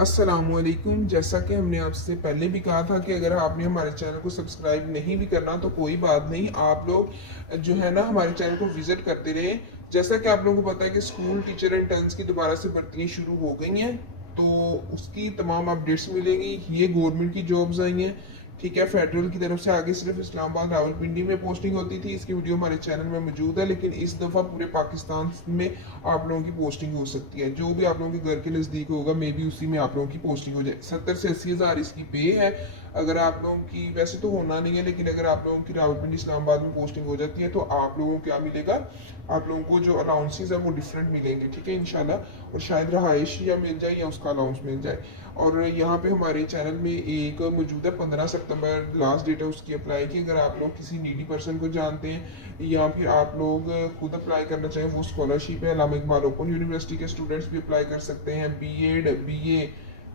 अस्सलामुअलैकुम। जैसा कि हमने आपसे पहले भी कहा था कि अगर आपने हमारे चैनल को सब्सक्राइब नहीं भी करना तो कोई बात नहीं, आप लोग जो है ना हमारे चैनल को विजिट करते रहे। जैसा कि आप लोगों को पता है कि स्कूल टीचर इंटर्न्स की दोबारा से भर्तियाँ शुरू हो गई हैं, तो उसकी तमाम अपडेट्स मिलेंगी। ये गवर्नमेंट की जॉब्स आई हैं, ठीक है। फेडरल की तरफ से आगे सिर्फ इस्लामाबाद रावलपिंडी में पोस्टिंग होती थी। इसकी वीडियो हमारे चैनल में मौजूद है, लेकिन इस दफ़ा पूरे पाकिस्तान में आप लोगों की पोस्टिंग हो सकती है। जो भी आप लोगों के घर के नज़दीक होगा मे बी उसी में आप लोगों की पोस्टिंग हो जाए। 70 से 80 हज़ार इसकी पे है। अगर आप लोगों की, वैसे तो होना नहीं है, लेकिन अगर आप लोगों की रावलपिंडी इस्लामाबाद में पोस्टिंग हो जाती है तो आप लोगों को क्या मिलेगा, आप लोगों को जो अलाउंसेस है वो डिफरेंट मिलेंगे, ठीक है इंशाल्लाह। और शायद रहाइश या मिल जाए या उसका अलाउंस मिल जाए। और यहाँ पे हमारे चैनल में एक मौजूद है, 15 सितंबर लास्ट डेट है उसकी अप्लाई की। अगर आप लोग किसी नीडी पर्सन को जानते हैं या फिर आप लोग खुद अप्लाई करना चाहें, वो स्कॉलरशिप है। अल्लामा इकबाल ओपन यूनिवर्सिटी के स्टूडेंट्स भी अप्लाई कर सकते हैं। BEd, BA,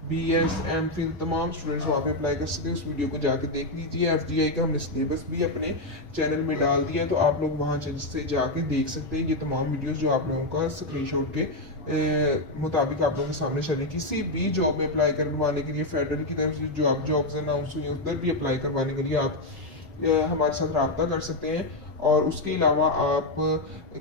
BS, MPhil तमाम स्टूडेंट्स वहाँ पे अप्लाई कर सकते हैं। उस वीडियो को जाके देख लीजिए। FGI का हमने सिलेबस भी अपने चैनल में डाल दिया है, तो आप लोग वहाँ से जाके देख सकते हैं। ये तमाम वीडियोस जो आप लोगों का स्क्रीनशॉट के मुताबिक आप लोगों के सामने चलें। किसी भी जॉब में अप्लाई करवाने के लिए फेडरल की तरफ से जो आप जॉब्स अनाउंस हुई हैं उधर भी अप्लाई करवाने के लिए आप हमारे साथ रब्ता कर सकते हैं। और उसके अलावा आप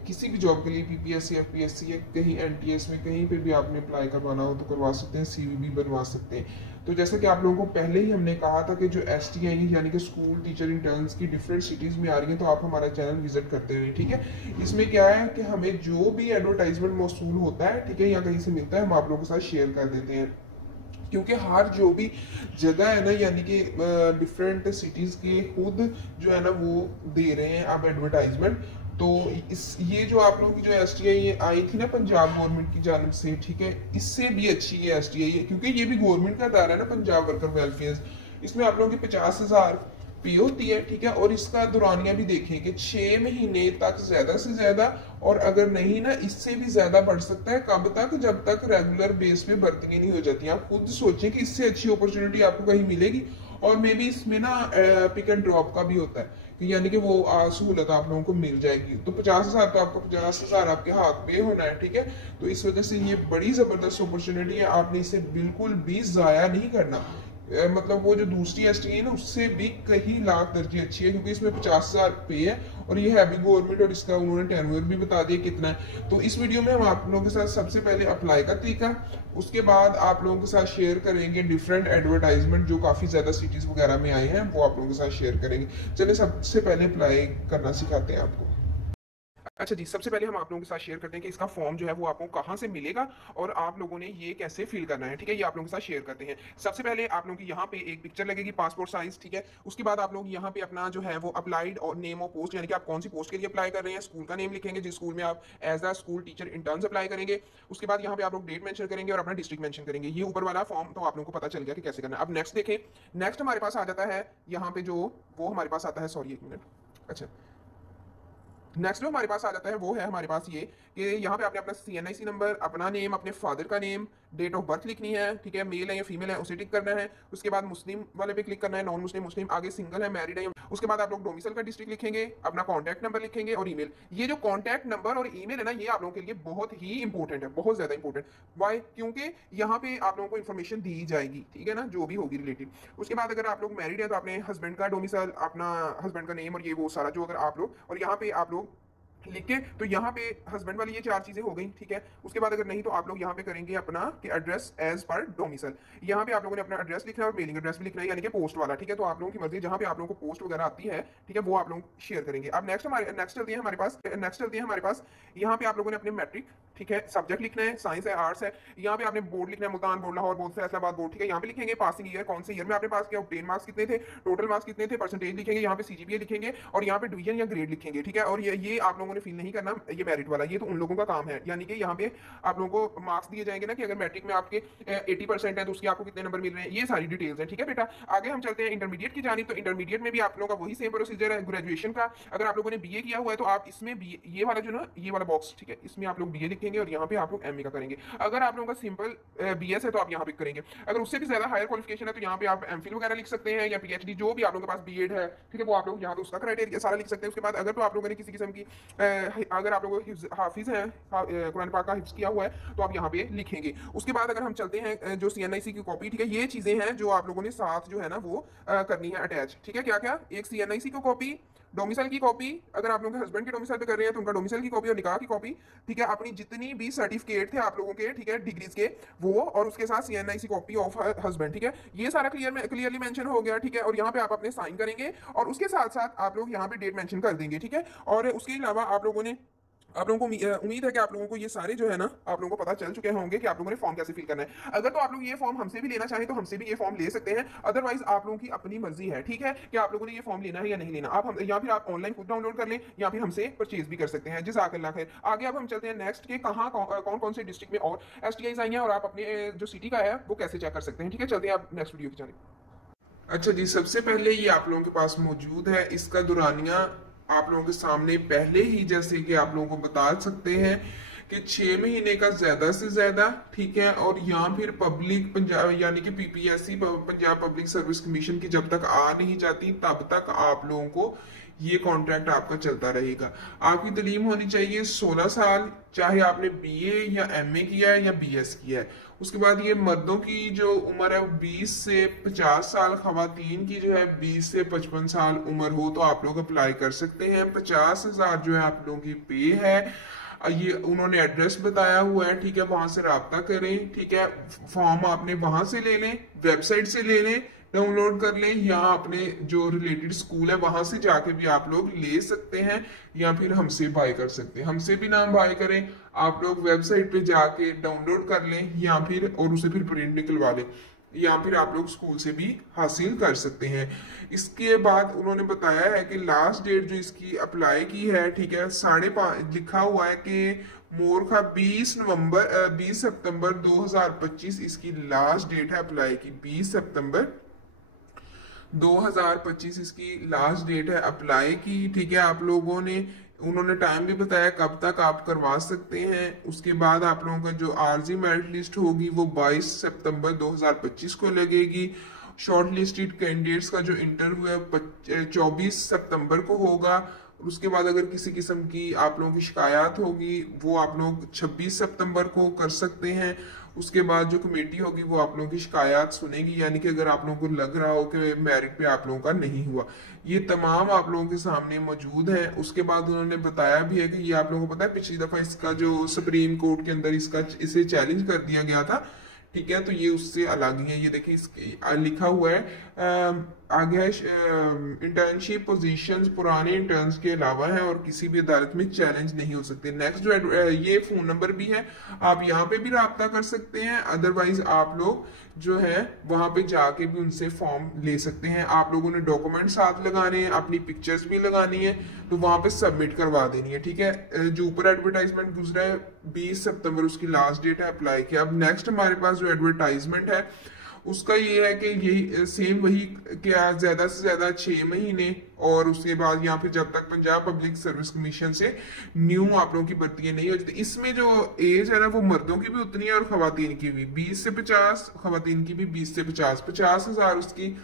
किसी भी जॉब के लिए PPSC, FPSC या कहीं NTS में कहीं पे भी आपने अप्लाई करवाना हो तो करवा सकते हैं। CV भी बनवा सकते हैं। तो जैसा कि आप लोगों को पहले ही हमने कहा था कि जो STI यानी कि स्कूल टीचर इंटर्न्स की डिफरेंट सिटीज़ में आ रही हैं, तो आप हमारा चैनल विजिट करते रहे, ठीक है। इसमें क्या है कि हमें जो भी एडवर्टाइजमेंट मौसूल होता है, ठीक है, या कहीं से मिलता है, हम आप लोगों के साथ शेयर कर देते हैं। क्योंकि हर जो भी जगह है ना, यानी कि डिफरेंट सिटीज़ के खुद जो है ना वो दे रहे हैं अब एडवर्टाइजमेंट। तो इस ये जो आप लोगों की जो STI आई थी ना पंजाब गवर्नमेंट की जानब से, ठीक है, इससे भी अच्छी ये STI है, क्योंकि ये भी गवर्नमेंट का अदारा है ना, पंजाब वर्कर वेलफेयर। इसमें आप लोगों की 50,000 पे होती है, ठीक है। और इसका दुरानिया भी देखें कि 6 महीने तक ज्यादा से ज्यादा, और अगर नहीं ना इससे भी ज्यादा बढ़ सकता है। कब तक? जब तक रेगुलर बेस पे भर्ती नहीं हो जाती। आप खुद सोचें कि इससे अच्छी अपॉर्चुनिटी आपको कहीं मिलेगी। और मे बी इसमें ना पिक एंड ड्रॉप का भी होता है, यानी कि वो सहूलत आप लोगों को मिल जाएगी। तो 50,000 तो आपको 50,000 आपके हाथ पे होना है, ठीक है। तो इस वजह से ये बड़ी जबरदस्त अपॉर्चुनिटी है, आपने इसे बिल्कुल भी जाया नहीं करना। मतलब वो जो दूसरी STI है ना उससे भी कहीं लाख दर्जे अच्छी है, क्योंकि इसमें 50,000 पे है और ये है भी गवर्नमेंट, और इसका उन्होंने टेन्योर भी बता दिया कितना है। तो इस वीडियो में हम आप लोगों के साथ सबसे पहले अप्लाई का तरीका, उसके बाद आप लोगों के साथ शेयर करेंगे डिफरेंट एडवर्टाइजमेंट जो काफ़ी ज़्यादा सिटीज़ वगैरह में आए हैं, वो आप लोगों के साथ शेयर करेंगे। चलिए सबसे पहले अप्लाई करना सिखाते हैं आपको। अच्छा जी, सबसे पहले हम आप लोगों के साथ शेयर करते हैं कि इसका फॉर्म जो है वो आपको कहाँ से मिलेगा और आप लोगों ने ये कैसे फिल करना है, ठीक है। ये आप लोगों के साथ शेयर करते हैं। सबसे पहले आप लोगों की यहाँ पे एक पिक्चर लगेगी पासपोर्ट साइज, ठीक है। उसके बाद आप लोग यहाँ पे अपना जो है वो अप्लाइड और नेम ऑफ पोस्ट, यानी कि आप कौन सी पोस्ट के लिए अप्लाई कर रहे हैं, स्कूल का नेम लिखेंगे जिस स्कूल में आप as a school teacher interns apply करेंगे। उसके बाद यहाँ पे आप लोग डेट मेंशन करेंगे और अपना डिस्ट्रिक्ट मेंशन करेंगे। ये ऊपर वाला फॉर्म तो आप लोगों को पता चल गया कि कैसे करना है। अब नेक्स्ट देखें। नेक्स्ट हमारे पास आ जाता है यहाँ पे जो वो हमारे पास आता है, सॉरी एक मिनट, अच्छा, नेक्स्ट जो हमारे पास आ जाता है वो है हमारे पास ये कि यहाँ पे आपने अपना CNIC नंबर, अपना नेम, अपने फादर का नेम, डेट ऑफ बर्थ लिखनी है, ठीक है। मेल है या फीमेल है उसे टिक करना है। उसके बाद मुस्लिम वाले पे क्लिक करना है, नॉन मुस्लिम, मुस्लिम, आगे सिंगल है, मैरिड है। उसके बाद आप लोग डोमिसाइल का डिस्ट्रिक्ट लिखेंगे, अपना कॉन्टैक्ट नंबर लिखेंगे और ईमेल। ये जो कॉन्टैक्ट नंबर और ईमेल है ना, ये आप लोगों के लिए बहुत ही इंपॉर्टेंट है, बहुत ज्यादा इंपॉर्टेंट। वाई? क्योंकि यहाँ पे आप लोगों को इन्फॉर्मेशन दी जाएगी, ठीक है ना, जो भी होगी रिलेटेड। उसके बाद अगर आप लोग मैरिड है तो अपने हस्बैंड का डोमिसाइल, अपना हस्बैंड का नेम और ये वो सारा जो अगर आप लोग, और यहाँ पे आप लोग लिख के, तो यहाँ पे हस्बैंड वाली ये 4 चीजें हो गई, ठीक है। उसके बाद अगर नहीं तो आप लोग यहाँ पे करेंगे अपना कि एड्रेस एज पर डोमिसाइल। यहाँ पे आप लोगों ने अपना एड्रेस लिखना है और मेलिंग एड्रेस भी लिखना है, यानी कि पोस्ट वाला, ठीक है। तो आप लोगों की मर्जी, जहाँ पे आप लोगों को पोस्ट वगैरह आती है, ठीक है, वो आप लोग शेयर करेंगे। अब नेक्स्ट चलती है हमारे पास यहाँ पे आप लोगों ने अपने मैट्रिक, ठीक है, सब्जेक्ट लिखना है, साइंस है, आर्ट्स है। यहाँ पे आपने बोर्ड लिखना है, Multan board, Lahore board, Faisalabad board, ठीक है। यहाँ पे लिखेंगे पासिंग ईयर, कौन से ईयर में आपने पास किया, ऑब्टेन मार्क्स कितने थे, टोटल मार्क्स कितने थे, परसेंटेज लिखेंगे, यहाँ पे CGPA लिखेंगे और यहाँ पे डिवीजन या ग्रेड लिखेंगे, ठीक है। और ये आप लोगों ने फिल नहीं करना, ये मेरिट वाला, ये तो उन लोगों का काम है। यानी कि यहाँ पे आप लोगों को मार्क्स दिए जाएंगे ना कि अगर मैट्रिक में आपके 80% है तो उसके आपको कितने नंबर मिल रहे हैं, ये सारी डिटेल्स है, ठीक है बेटा। आगे हम चलते हैं इंटरमीडिएट की जानिब। तो इंटरमीडिएट में भी आप लोगों का वही सेम प्रोसीजर है ग्रेजुएशन का। अगर आप लोगों ने BA किया हुआ है तो आप इसमें ये वाला जो ना, ये वाला बॉक्स, ठीक है, इसमें आप लोग BA लिखेंगे और यहाँ पे आप लोग MA का करेंगे। अगर आप लोगों का सिंपल BS है तो आप यहाँ पे करेंगे। अगर उससे भी ज्यादा हायर क्वालिफिकेशन है तो यहाँ पे आप MPhil वगैरह लिख सकते हैं या PhD, जो भी आप लोगों के पास BEd है, ठीक है, वो आप लोग यहाँ पे उसका क्राइटेरिया सारा लिख सकते हैं। उसके बाद अगर तो आप लोगों ने किसी किस्म की अगर आप लोग हाफिज हैं, कुरान पाक का हिफ्ज किया हुआ है, तो आप यहाँ पे लिखेंगे। उसके बाद अगर हम चलते हैं जो CNIC की कॉपी, ठीक है, ये चीजें हैं जो आप लोगों ने साथ जो है ना वो करनी है अटैच, ठीक है। क्या क्या? एक CNIC की कॉपी, डोमिसाइल की कॉपी, अगर आप लोगों के हस्बैंड के डोमिसाइल पे कर रहे हैं तो उनका डोमिसाइल की कॉपी और निकाह की कॉपी, ठीक है। अपनी जितनी भी सर्टिफिकेट थे आप लोगों के, ठीक है, डिग्रीज के, वो, और उसके साथ CNIC कॉपी ऑफ हस्बैंड, ठीक है। ये सारा क्लियरली मेंशन हो गया, ठीक है। और यहाँ पे आप अपने साइन करेंगे और उसके साथ साथ आप लोग यहाँ पे डेट मेंशन कर देंगे, ठीक है। और उसके अलावा आप लोगों को उम्मीद है कि आप लोगों को ये सारे जो है ना आप लोगों को पता चल चुके होंगे कि आप लोगों ने फॉर्म कैसे फिल करना है। अगर तो आप लोग ये फॉर्म हमसे भी लेना चाहें तो हमसे भी ये फॉर्म ले सकते हैं, अदरवाइज आप लोगों की अपनी मर्जी है, ठीक है, कि आप लोगों ने ये फॉर्म लेना है या नहीं लेना। आप हम या फिर आप ऑनलाइन खुद डाउनलोड कर लें या फिर हमसे परचेज भी कर सकते हैं। जज़ाकल्लाह खैर। आगे अब हम चलते हैं नेक्स्ट के कहाँ कौन कौन से डिस्ट्रिक्ट में और STIs आई हैं और आप अपने जो सिटी का है वो कैसे चेक कर सकते हैं, ठीक है। चलते हैं आप नेक्स्ट वीडियो की जानिब। अच्छा जी, सबसे पहले ये आप लोगों के पास मौजूद है, इसका दुरानिया आप लोगों के सामने पहले ही जैसे कि आप लोगों को बता सकते हैं कि 6 महीने का ज्यादा से ज्यादा, ठीक है। और या फिर पब्लिक पंजाब यानी कि PPSC Punjab public service commission की जब तक आ नहीं जाती तब तक आप लोगों को ये कॉन्ट्रैक्ट आपका चलता रहेगा। आपकी तालीम होनी चाहिए 16 साल, चाहे आपने BA या MA किया है या BS किया है। उसके बाद ये मर्दों की जो उम्र है 20 से 50 साल, खवातीन की जो है 20 से 55 साल उम्र हो तो आप लोग अप्लाई कर सकते हैं। 50,000 जो है आप लोगों की पे है। ये उन्होंने एड्रेस बताया हुआ है, ठीक है, वहां से राब्ता करें, ठीक है। फॉर्म आपने वहां से ले लें, वेबसाइट से ले लें, डाउनलोड कर लें, या अपने जो रिलेटेड स्कूल है वहां से जाके भी आप लोग ले सकते हैं, या फिर हमसे बाय कर सकते हैं। हमसे भी ना बाय करें, आप लोग वेबसाइट पे जाके डाउनलोड कर लें या फिर और उसे फिर प्रिंट निकलवा लें, या फिर आप लोग स्कूल से भी हासिल कर सकते हैं। इसके बाद उन्होंने बताया है कि लास्ट डेट जो इसकी अप्लाई की है, ठीक है, 5.5 लिखा हुआ है कि मोरखा 20 सितंबर 2025 इसकी लास्ट डेट है अप्लाई की। 20 सितंबर 2025 इसकी लास्ट डेट है अप्लाई की, ठीक है। आप लोगों ने उन्होंने टाइम भी बताया कब तक आप करवा सकते हैं। उसके बाद आप लोगों का जो आरजी मेरिट लिस्ट होगी वो 22 सितंबर 2025 को लगेगी। शॉर्ट लिस्टेड कैंडिडेट्स का जो इंटरव्यू है 24 सितंबर को होगा। उसके बाद अगर किसी किस्म की आप लोगों की शिकायत होगी वो आप लोग 26 सितंबर को कर सकते हैं। उसके बाद जो कमेटी होगी वो आप लोगों की शिकायत सुनेगी, यानी कि अगर आप लोगों को लग रहा हो कि मेरिट पे आप लोगों का नहीं हुआ, ये तमाम आप लोगों के सामने मौजूद है। उसके बाद उन्होंने बताया भी है कि ये आप लोगों को पता है पिछली दफा इसका जो सुप्रीम कोर्ट के अंदर इसे चैलेंज कर दिया गया था, ठीक है, तो ये उससे अलग ही है। ये देखिए इसके लिखा हुआ है आगे है इंटर्नशिप पोजीशंस पुराने इंटर्न्स के अलावा है और किसी भी अदालत में चैलेंज नहीं हो सकते। नेक्स्ट जो ये फोन नंबर भी है, आप यहाँ पे भी राब्ता कर सकते हैं, अदरवाइज आप लोग जो है वहां पे जाके भी उनसे फॉर्म ले सकते हैं। आप लोगों ने डॉक्यूमेंट साथ लगाने हैं, अपनी पिक्चर्स भी लगानी है, तो वहां पे सबमिट करवा देनी है, ठीक है। जो ऊपर एडवर्टाइजमेंट गुजरा है 20 सितंबर उसकी लास्ट डेट है अप्लाई की। अब नेक्स्ट हमारे पास जो एडवर्टाइजमेंट है उसका ये है कि यही सेम वही क्या ज्यादा से ज्यादा 6 महीने, और उसके बाद यहाँ पे जब तक पंजाब पब्लिक सर्विस कमीशन से न्यू आप लोगों की भर्तियां नहीं हो जाती। इसमें जो एज है ना वो मर्दों की भी उतनी है और खवातीन की भी 20 से 50, खवातीन की भी 20 से 50,000 उसकी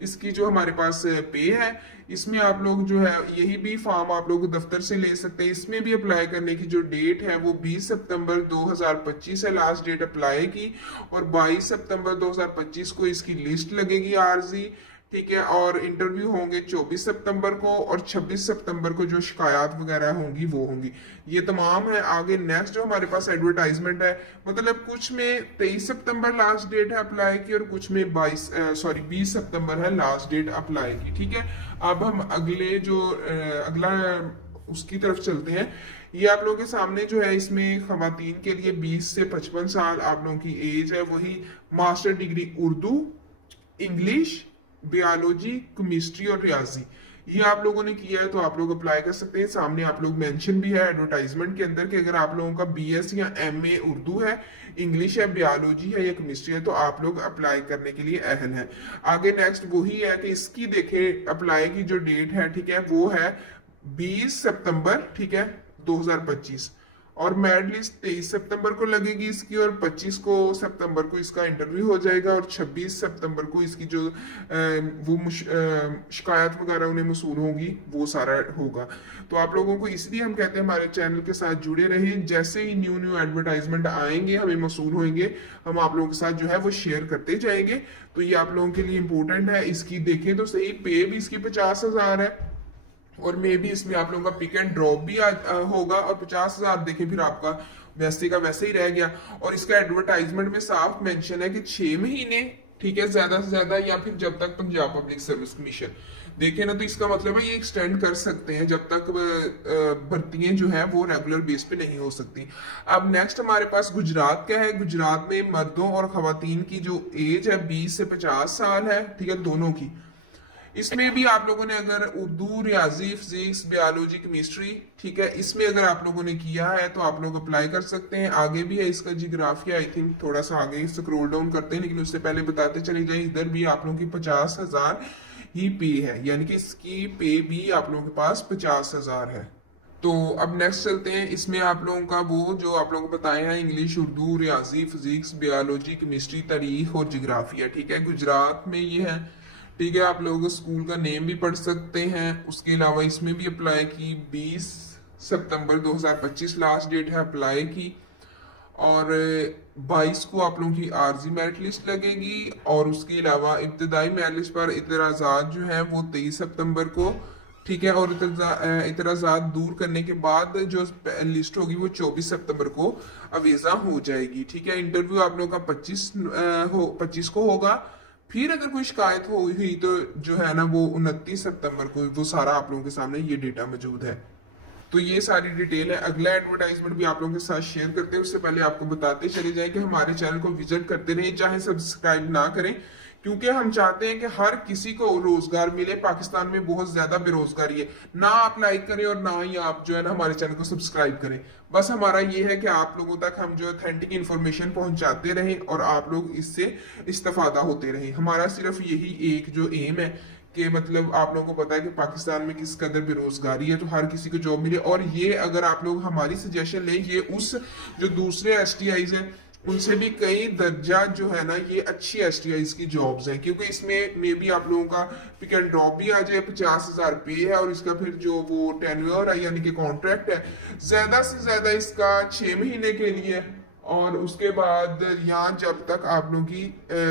इसकी जो हमारे पास पे है। इसमें आप लोग जो है यही भी फॉर्म आप लोग दफ्तर से ले सकते हैं। इसमें भी अप्लाई करने की जो डेट है वो 20 सितंबर 2025 है लास्ट डेट अप्लाई की, और 22 सितंबर 2025 को इसकी लिस्ट लगेगी आरजी, ठीक है। और इंटरव्यू होंगे 24 सितंबर को, और 26 सितंबर को जो शिकायत वगैरह होंगी वो होंगी। ये तमाम है। आगे नेक्स्ट जो हमारे पास एडवर्टाइजमेंट है, मतलब कुछ में 23 सितंबर लास्ट डेट है अप्लाई की और कुछ में 20 सितंबर है लास्ट डेट अप्लाई की, ठीक है। अब हम अगले जो अगला उसकी तरफ चलते हैं। ये आप लोगों के सामने जो है इसमें खवातीन के लिए 20 से 55 साल आप लोगों की एज है, वही master degree Urdu, English, biology, chemistry और रियाजी, ये आप लोगों ने किया है तो आप लोग अप्लाई कर सकते हैं। सामने आप लोग मेंशन भी है एडवर्टाइजमेंट के अंदर कि अगर आप लोगों का BS या MA उर्दू है, इंग्लिश है, बायोलॉजी है या केमिस्ट्री है तो आप लोग अप्लाई करने के लिए अहल है। आगे नेक्स्ट वही है कि इसकी देखें अप्लाई की जो डेट है, ठीक है, वो है 20 सितंबर, ठीक है, 2025। और मेरिट लिस्ट 23 सितंबर को लगेगी इसकी, और 25 को सितंबर को इसका इंटरव्यू हो जाएगा, और 26 सितंबर को इसकी जो शिकायत वगैरह उन्हें मसूल होगी वो सारा होगा। तो आप लोगों को इसलिए हम कहते हैं हमारे चैनल के साथ जुड़े रहें, जैसे ही न्यू न्यू एडवर्टाइजमेंट आएंगे हमें मसूल होंगे, हम आप लोगों के साथ जो है वो शेयर करते जाएंगे। तो ये आप लोगों के लिए इंपॉर्टेंट है। इसकी देखें तो सही, पे भी इसकी 50,000 है, और मे भी इसमें आप लोगों का पिक एंड ड्रॉप भी होगा, और 50,000 देखें फिर आपका वैसे का वैसे ही रह गया। और इसका एडवर्टाइजमेंट में साफ मेंशन है कि 6 महीने, ठीक है, ज्यादा से ज्यादा, या फिर जब तक पंजाब पब्लिक सर्विस कमीशन देखे ना, तो इसका मतलब है ये एक्सटेंड कर सकते हैं जब तक भर्तियां जो है वो रेगुलर बेस पे नहीं हो सकती। अब नेक्स्ट हमारे पास गुजरात का है। गुजरात में मर्दों और खवातीन की जो एज है 20 से 50 साल है, ठीक है, दोनों की। इसमें भी आप लोगों ने अगर उर्दू, रियाजी, फिजिक्स, बायोलॉजी, केमिस्ट्री, ठीक है, इसमें अगर आप लोगों ने किया है तो आप लोग अप्लाई कर सकते हैं। आगे भी है इसका जियोग्राफिया, आई थिंक थोड़ा सा आगे स्क्रॉल डाउन करते हैं, लेकिन उससे पहले बताते चले जाए, इधर भी आप लोगों की 50,000 ही पे है, यानी कि इसकी पे भी आप लोगों के पास 50,000 है। तो अब नेक्स्ट चलते हैं। इसमें आप लोगों का वो जो आप लोगों को बताए हैं, इंग्लिश, उर्दू, रियाजी, फिजिक्स, बायोलॉजी, केमिस्ट्री, तारीख और जियोग्राफिया, ठीक है, गुजरात में ये है, ठीक है। आप लोग स्कूल का नेम भी पढ़ सकते हैं। उसके अलावा इसमें भी अप्लाई की 20 सितंबर 2025 लास्ट डेट है अप्लाई की, और 22 को आप लोगों की आरजी मेरिट लिस्ट लगेगी, और उसके अलावा इब्तदाई मेरिट लिस्ट पर इतराजात जो है वो 23 सितंबर को, ठीक है, और इतराजात दूर करने के बाद जो लिस्ट होगी वो 24 सितंबर को अवेजा हो जाएगी, ठीक है। इंटरव्यू आप लोगों का 25 को होगा। फिर अगर कोई शिकायत हुई तो जो है ना वो 29 सितंबर को, वो सारा आप लोगों के सामने ये डेटा मौजूद है। तो ये सारी डिटेल है। अगला एडवर्टाइजमेंट भी आप लोगों के साथ शेयर करते हैं, उससे पहले आपको बताते चले जाए कि हमारे चैनल को विजिट करते रहें, चाहे सब्सक्राइब ना करें, क्योंकि हम चाहते हैं कि हर किसी को रोजगार मिले। पाकिस्तान में बहुत ज्यादा बेरोजगारी है, ना आप लाइक करें और ना ही आप जो है ना हमारे चैनल को सब्सक्राइब करें। बस हमारा ये है कि आप लोगों तक हम जो ऑथेंटिक इन्फॉर्मेशन पहुंचाते रहें और आप लोग इससे इस्तेफादा होते रहें। हमारा सिर्फ यही एक जो एम है कि मतलब आप लोगों को पता है कि पाकिस्तान में किस कदर बेरोजगारी है, तो हर किसी को जॉब मिले। और ये अगर आप लोग हमारी सजेशन लें, ये उस जो दूसरे STIs हैं उनसे भी कई दर्जा जो है ना ये अच्छी STIs की जॉब्स हैं, क्योंकि इसमें मे भी आप लोगों का पिक एंड ड्रॉप भी आ जाए, 50,000 पे है, और इसका फिर जो वो टेन्योर है यानी कि कॉन्ट्रैक्ट है ज्यादा से ज्यादा इसका 6 महीने के लिए, और उसके बाद यहाँ जब तक आप लोगों की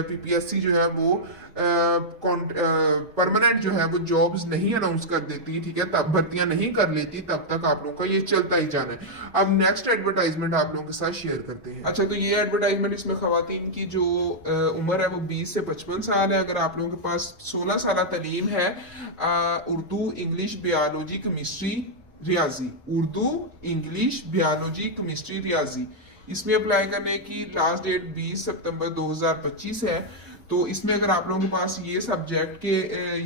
PPSC जो है वो परमानेंट जो है वो जॉब्स नहीं अनाउंस कर देती, ठीक है, तब भर्तियां नहीं कर लेती, तब तक आप लोगों का ये चलता ही जाना है। अब नेक्स्ट एडवर्टाइजमेंट आप लोगों के साथ शेयर करते हैं। अच्छा, तो ये एडवर्टाइजमेंट, इसमें खवातीन की जो उम्र है वो 20 से 55 साल है। अगर आप लोगों के पास 16 साल तालीम है, उर्दू, इंग्लिश, बायोलॉजी, केमिस्ट्री, रियाजी, उर्दू, इंग्लिश, बायोलॉजी, केमिस्ट्री, रियाजी, इसमें अप्लाई करने की लास्ट डेट 20 सितंबर 2025 है। तो इसमें अगर आप लोगों के पास ये सब्जेक्ट के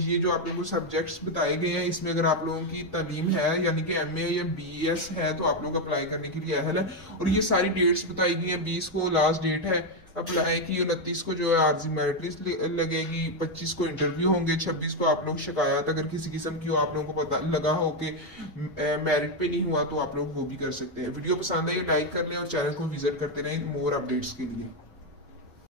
ये जो आप लोगों को सब्जेक्ट्स बताए गए हैं, इसमें अगर आप लोगों की तालीम है यानी कि MA या BS है तो आप लोग अप्लाई करने के लिए अहल है। और ये सारी डेट्स बताई गई हैं। 20 को लास्ट डेट है अप्लाई की, 29 को जो है आरजी मेरिट लिस्ट लगेगी, 25 को इंटरव्यू होंगे, 26 को आप लोग शिकायत अगर किसी किस्म की हो, आप लोगों को पता लगा हो कि मेरिट पे नहीं हुआ, तो आप लोग वो भी कर सकते हैं। वीडियो पसंद आई लाइक कर लें और चैनल को विजिट करते रहें मोर अपडेट्स के लिए।